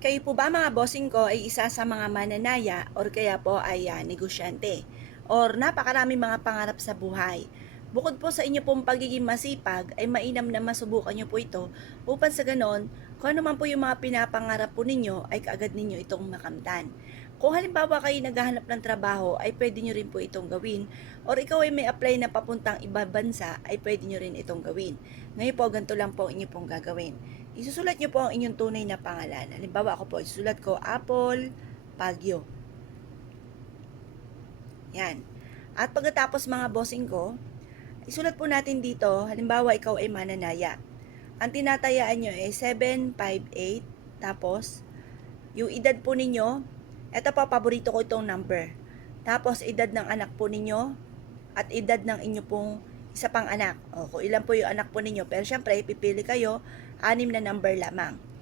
Kayo po ba mga bossing ko ay isa sa mga mananaya or kaya po ay negosyante? Or napakarami mga pangarap sa buhay? Bukod po sa inyo pong pagiging masipag, ay mainam na masubukan nyo po ito upang sa ganon, kung ano man po yung mga pinapangarap po ninyo, ay kaagad ninyo itong makamtan. Kung halimbawa kayo naghahanap ng trabaho, ay pwede nyo rin po itong gawin. Or ikaw ay may apply na papuntang ibang bansa, ay pwede nyo rin itong gawin. Ngayon po, ganito lang po ang inyo pong gagawin. Isusulat nyo po ang inyong tunay na pangalan. Halimbawa ako po, isusulat ko Apple Pagyo. Yan. At pagkatapos mga bossing ko, isulat po natin dito, halimbawa ikaw ay mananaya. Ang tinatayaan nyo ay 758, tapos yung edad po ninyo, eto po, paborito ko itong number. Tapos edad ng anak po ninyo at edad ng inyo pong isa pang anak. O, kung ilan po yung anak po ninyo. Pero syempre, pipili kayo, 6 na number lamang.